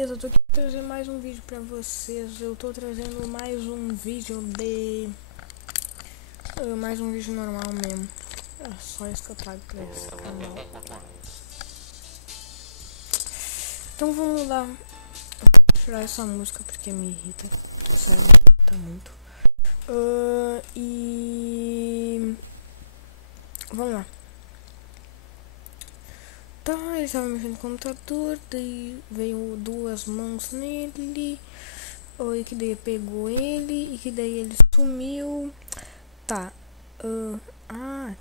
beleza, eu tô aqui trazendo mais um vídeo pra vocês. Eu tô trazendo mais um vídeo mais um vídeo normal mesmo. É só isso que eu trago pra esse canal. Então vamos lá. Vou tirar essa música porque me irrita. Sério, tá muito. E vamos lá. Tá, ele estava mexendo no computador, daí veio duas mãos nele. E que daí pegou ele e que daí ele sumiu. Tá.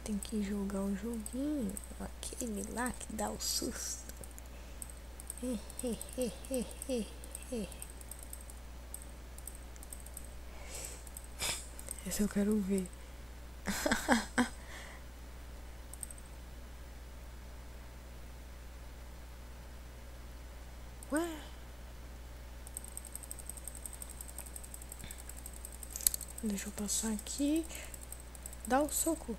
Tem que jogar o joguinho. Aquele lá que dá o susto. Esse eu quero ver. Ué? Deixa eu passar aqui. Dá o soco.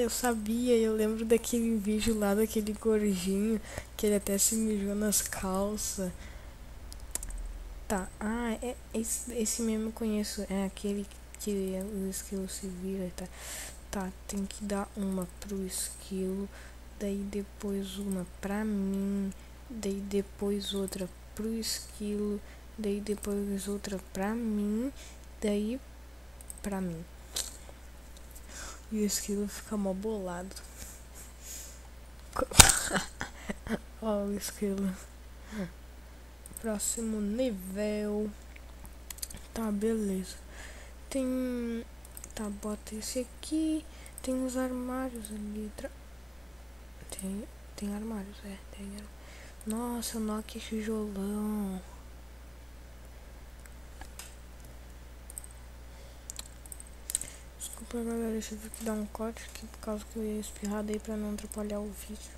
Eu sabia, eu lembro daquele vídeo lá daquele gordinho que ele até se mijou nas calças. Tá, esse mesmo eu conheço, é aquele que o esquilo se vira, tá? Tá, tem que dar uma pro esquilo, daí depois uma pra mim, daí depois outra pro esquilo, daí depois outra pra mim, daí pra mim. E o esquilo fica mó bolado. Ó, o esquilo. Próximo nível. Tá, beleza. Tá, bota esse aqui. Tem uns armários ali. Tem armários, tem. Nossa, Nokia tijolão. Desculpa, galera, eu tive que dar um corte aqui por causa que eu ia espirrar daí pra não atrapalhar o vídeo.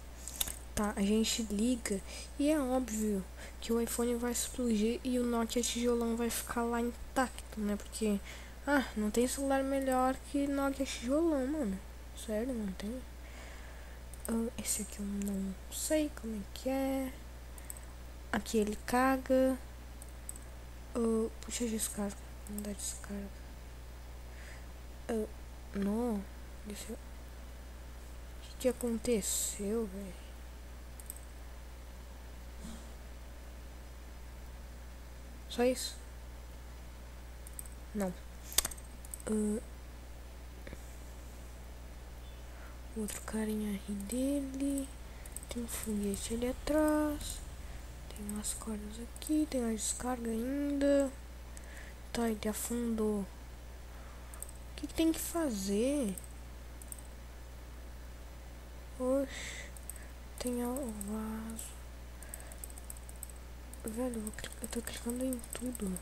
Tá, a gente liga e é óbvio que o iPhone vai explodir e o Nokia tijolão vai ficar lá intacto, né? Porque, não tem celular melhor que Nokia tijolão, mano. Sério, não tem? Esse aqui eu não sei como é que é. Aqui ele caga. Puxa descarga. Não dá descarga. Não. O que aconteceu, velho? Só isso? Não. Outro carinha aí dele. Tem um foguete ali atrás. Tem umas cordas aqui. Tem uma descarga ainda. Tá, ele afundou. O que tem que fazer? Oxe. Tem o vaso. Velho, eu tô clicando em tudo.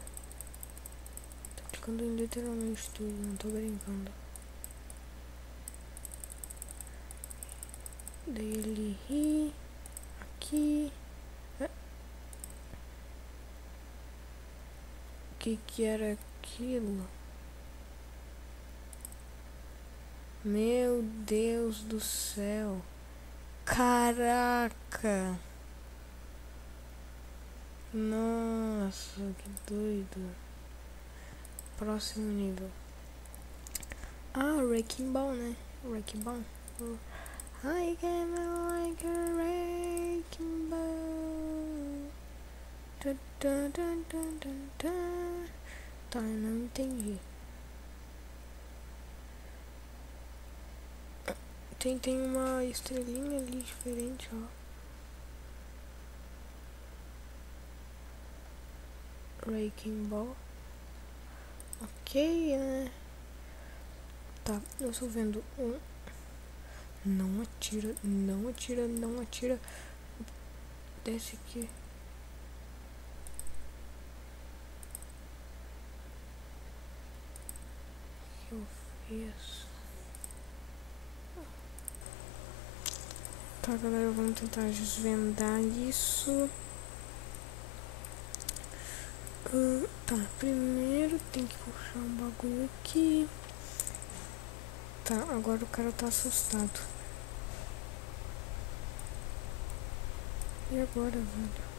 Tô clicando em literalmente tudo. Não tô brincando. Daí ele ri. Aqui. O que era aquilo? Meu Deus do céu. Caraca. Nossa, que doido. Próximo nível. Wrecking Ball, né? Wrecking Ball. I can like a wrecking ball. Tá, eu não entendi. Tem uma estrelinha ali diferente, ó. Wrecking Ball. Ok, né? Tá, eu estou vendo um. Não atira, não atira, não atira. Desce aqui. O que eu fiz? Tá, galera, vamos tentar desvendar isso. Tá, primeiro tem que puxar um bagulho aqui. Tá, agora o cara tá assustado. E agora, velho?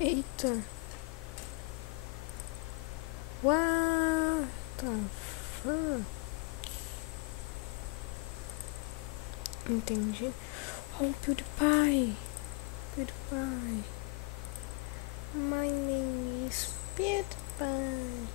Eita. What the fuck? Entendi. Oh, PewDiePie. PewDiePie. My name is PewDiePie.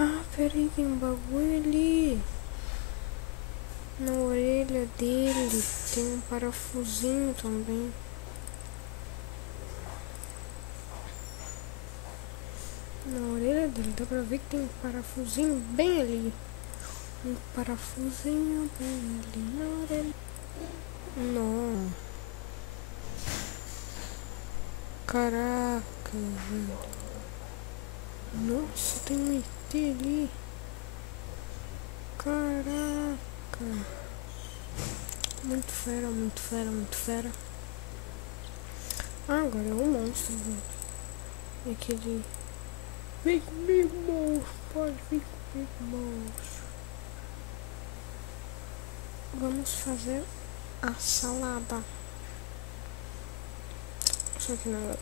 Ah, peraí, tem um bagulho ali. Na orelha dele tem um parafusinho também. Na orelha dele dá pra ver que tem um parafusinho bem ali. Um parafusinho bem ali na orelha. Não. Caraca, velho. Nossa, tem um ET ali. Caraca. Muito fera, muito fera, muito fera. Ah, agora é um monstro, velho. É aquele... Vem comigo, monstro. Pode vir comigo, monstro. Vamos fazer a salada. Só que não.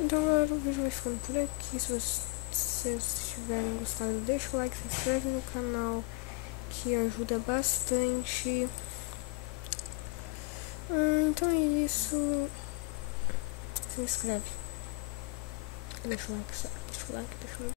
Então, galera, o vídeo vai ficando por aqui. Se vocês tiverem gostado, deixa o like, se inscreve no canal, que ajuda bastante. Então é isso. Se inscreve. Deixa o like, deixa o like, deixa o like.